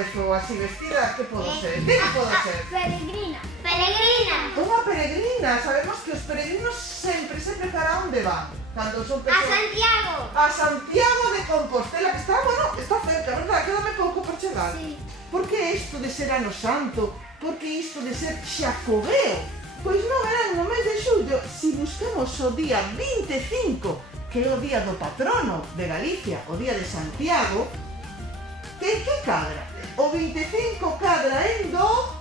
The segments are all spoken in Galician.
aparezo así vestida, que podo ser? Que podo ser? Peregrina. Unha peregrina. Sabemos que os peregrinos sempre para onde van? Cando son A persoas... Santiago. A Santiago de Compostela, que está, bueno, está cerca, verdad? Quédame pouco por chegar. Sí. Por que isto de ser ano santo? Por que isto de ser xacobeo? Pois non era no mes de xullo, si buscamos o día 25, que é o día do patrono de Galicia, o día de Santiago, que cadra? O 25 cadra en do...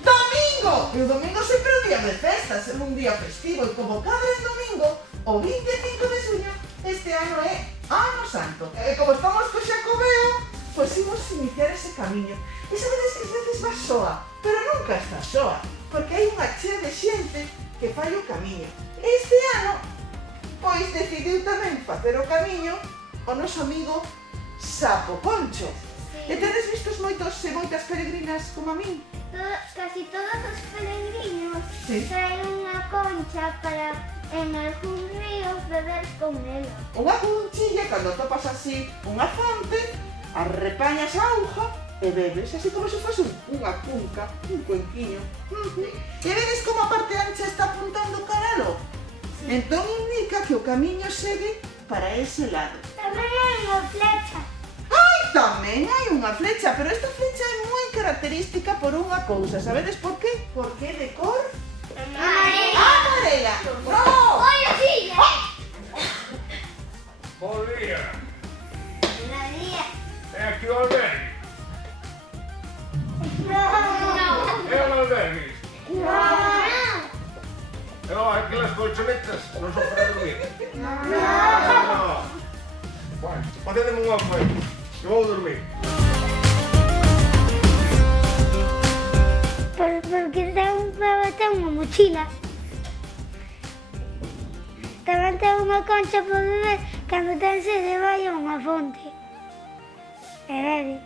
Domingo! E o domingo sempre é o día de festas, é un día festivo, e como cadra en domingo, o 25 de xuño, este ano é ano santo. E como estamos co xacobeo, pois imos iniciar ese camiño. E sabedes que ás veces vas soa, pero nunca estás soa, porque hai unha chea de xente que fai o camiño. Este ano, pois decidiu tamén facer o camiño o noso amigo Sapo Concho. E tedes vistos moitos e moitas peregrinas como a min? Casi todos os peregrinos Sí. traen unha concha para en algún río beber con ela. Unha conchilla, cando topas así unha fonte, arrepañas a auga e bebes, así como se fose unha cunca, un cuenquiño. E vedes como a parte ancha está apuntando cara ao lobo? Entón indica que o camiño segue para ese lado. Tamén hai unha flecha. Ai, tamén hai unha flecha, pero esta flecha é moi característica por unha cousa. Sabedes por qué? Porque é de cor amarela. No! Oi, sí! Bom dia. María. É aquí o albergue. No. É o albergue. No. No, aquelas colchonetas non son para dormir. No. No. Bueno, facedeme unha oferta. Que vou dormir. Porque ten unha mochila. Tamén ten unha concha para beber cando ten sede vai a unha fonte. E bebe.